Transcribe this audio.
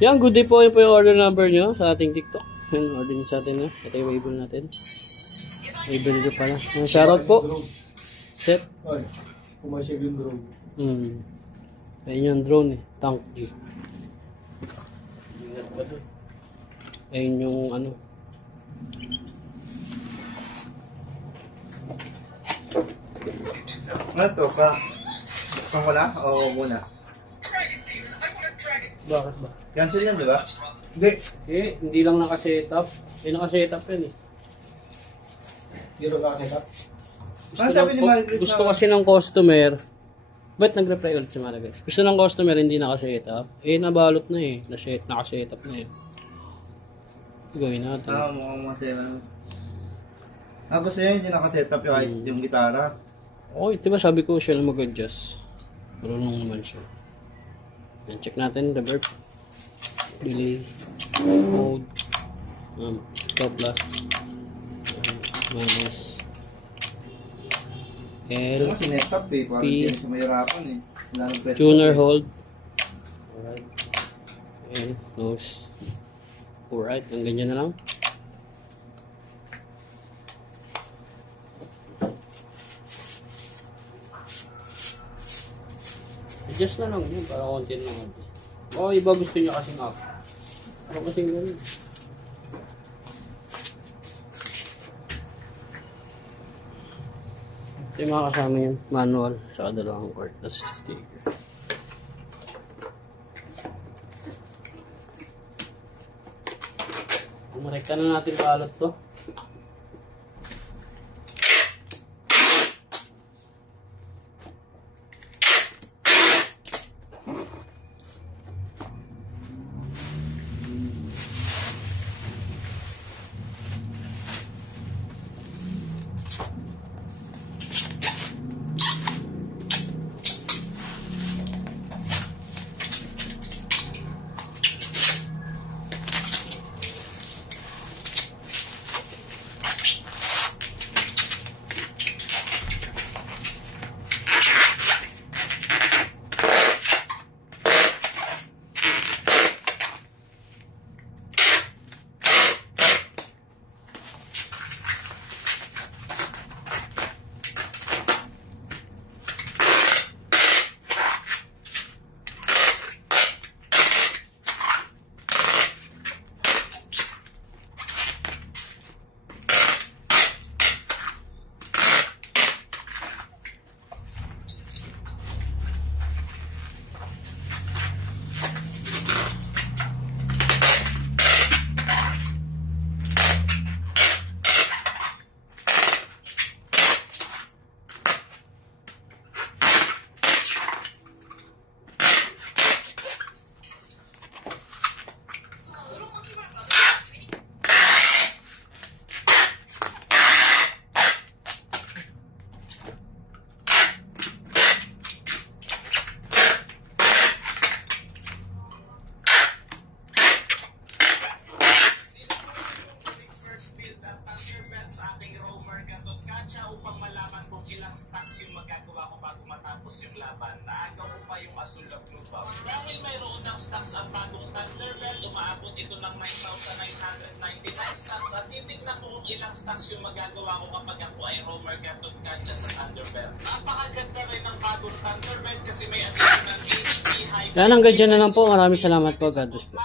Yan, good day po. Yun po yung order number nyo sa ating TikTok. Yan, order nyo sa atin. Ito yung wave natin. Wave nyo pala. Shoutout po. Set. Ay, pumasyag yung drone. Ayun yung drone eh. Tank G. Ayun yung ano. Ano to? Buksan ko na o muna? Bakit ba? Cancel yan, di ba? Hindi. Hindi lang nakasetup. Nakasetup yan eh. Hindi rin kakita. Gusto kasi ng customer. Ba't nag-reply ulit si Managex? Gusto ng customer hindi nakasetup. Nabalot na eh. Nakasetup na eh. Gawin natin. Mukhang masaya na. Gusto niya hindi nakasetup yung gitara. Okay, diba sabi ko siya na mag-adjust. Marunong naman siya. Yan, check natin reverb. Delay. Mode. Stop plus. Minus. L. Sinetap eh. Parang hindi siya mahirapan eh. Tuner hold. Alright. L. Nose. Alright, ang ganyan na lang. Adjust na lang yun para konti lang. Iba gusto nyo kasing up. Ako kasing gano'n. Ito yung mga kasama yun. Manual. Saka dalawang cord. Tapos sticker. Umarekta na natin balot to. Upang malaman kung ilang stacks yung magagawa ko bago matapos yung laban. Naagaw ko pa yung asul na blue ball. Dahil mayroon ng stacks ang bagong Thunderbird, umaabot ito ng 9,999 stacks at titignan ko kung ilang stacks yung magagawa ko kapag ako ay roamer gatot katsa sa Thunderbird. Napakaganda rin ng bagong Thunderbird kasi may additional HP high. Yan, hanggang dyan na lang po. Maraming salamat po. God bless po.